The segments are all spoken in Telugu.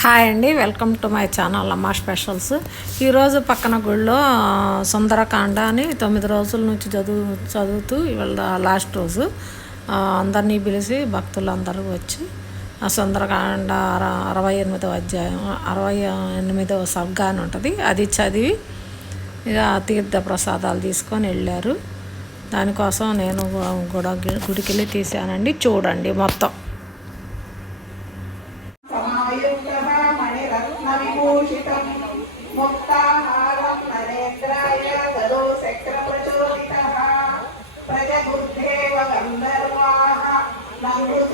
హాయ్ అండి వెల్కమ్ టు మై ఛానల్ అమ్మా స్పెషల్స్. ఈరోజు పక్కన గుళ్ళో సుందరకాండ అని తొమ్మిది రోజుల నుంచి చదువు చదువుతూ ఇవాళ లాస్ట్ రోజు. అందరినీ పిలిచి భక్తులందరూ వచ్చి ఆ సుందరకాండ అర అరవై ఎనిమిదవ అధ్యాయం అరవై ఎనిమిదవ సర్గా అని ఉంటుంది. అది చదివి ఇక తీర్థ ప్రసాదాలు తీసుకొని వెళ్ళారు. దానికోసం నేను కూడా గుడికి వెళ్ళి తీసానండి. చూడండి మొత్తం.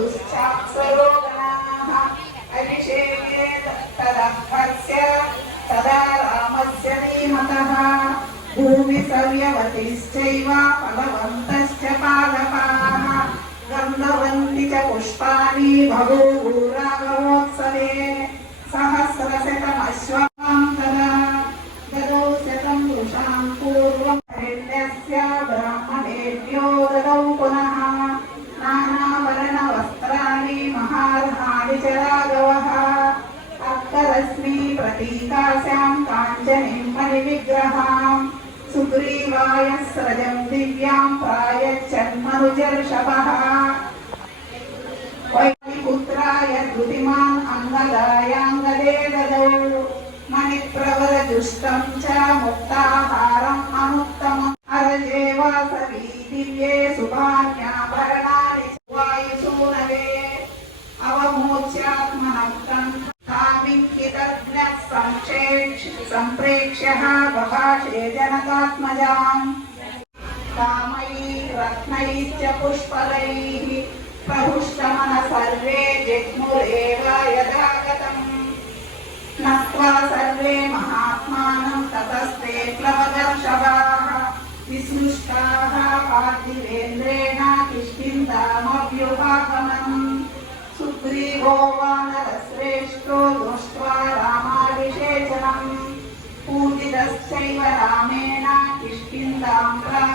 दुष्टाप्सरोगणाः अभिषेकेत तदप्पस्य तदा रामस्य च पुष्पाणि भगो भूरागवोत्सवे। सहस्रशतमश्व सुग्रीवाय स्रजं दिव्यां प्रायच्छन्मनुजर्षभः। सम्प्रेक्ष्यः बभाषे जनकात्मजाम् कामैः, रत्नैश्च पुष्पलैः, प्रहुष्टमन सर्वे जिग्मुरेव नत्वा सर्वे महात्मानं ततस्ते प्लवदर्शवाः विसृष्टाः पार्थिवेन्द्रेण किष्किन्धामभ्युपागमनम् सुग्रीवो वानरश्रेष्ठो दृष्ट्वा रामाभिषेचनम्। पूजितश्चैव रामेण किष्किन्धां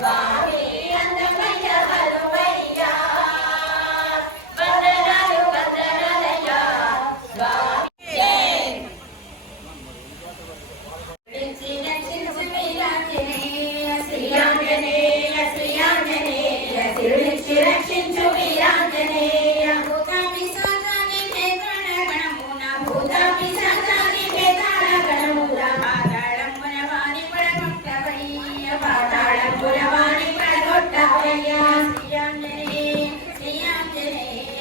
쌉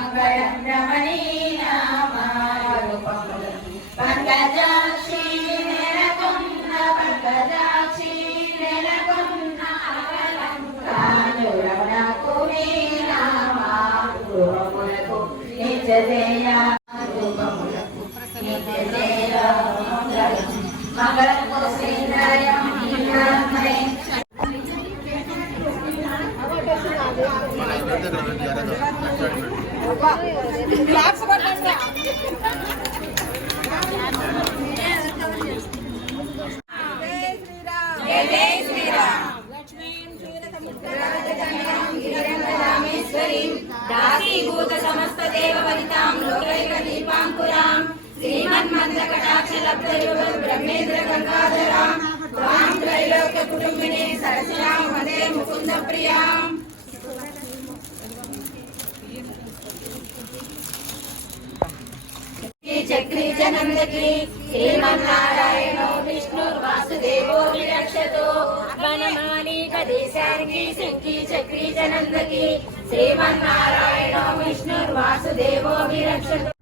మంగళం రమణీయామారూపములు పంకజాక్షి నెలకొన్న పంకజాక్షి నెలకొన్న అలంకారు రమణకు నామారూపములకు నిత్య రూపములకు నిత్య మంగళం మంగళం శ్రీంద్రయం క్లాప్స్ జనందకి విష్ణు వాసుదేవో విరక్షతో. వనమాలీక దేశానికి శంకి చక్రీ జనందకి విష్ణు వాసుదేవో విరక్షతో.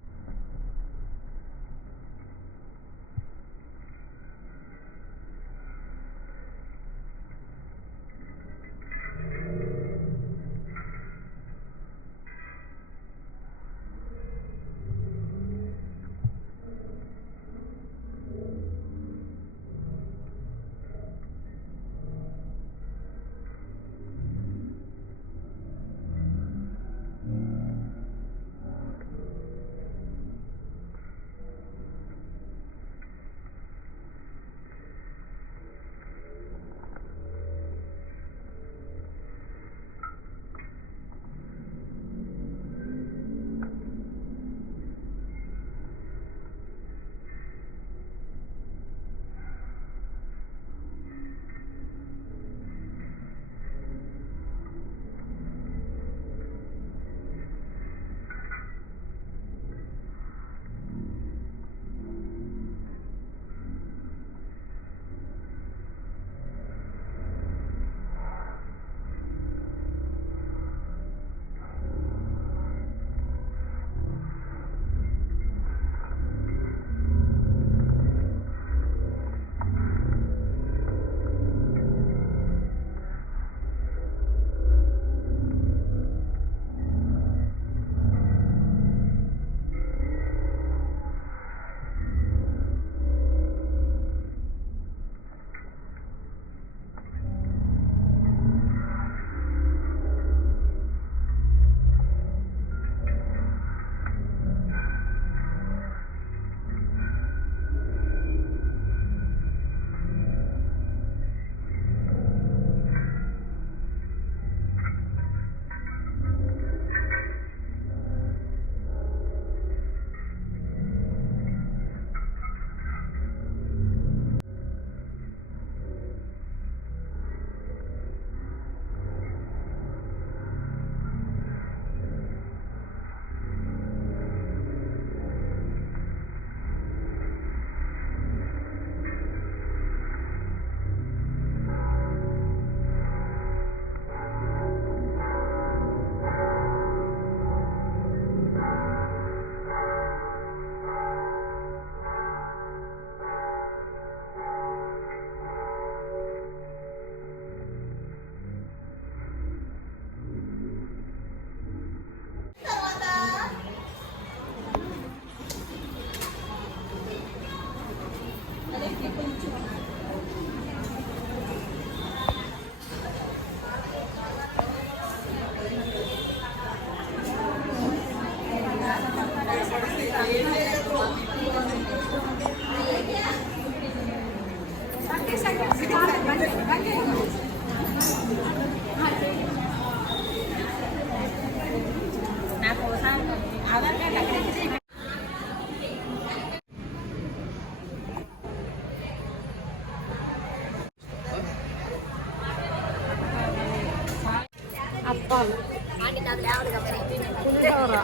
పులిహోర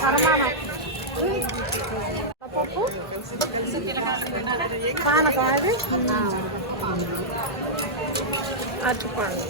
పరమాణం పప్పు పానకం అది అరటిపండు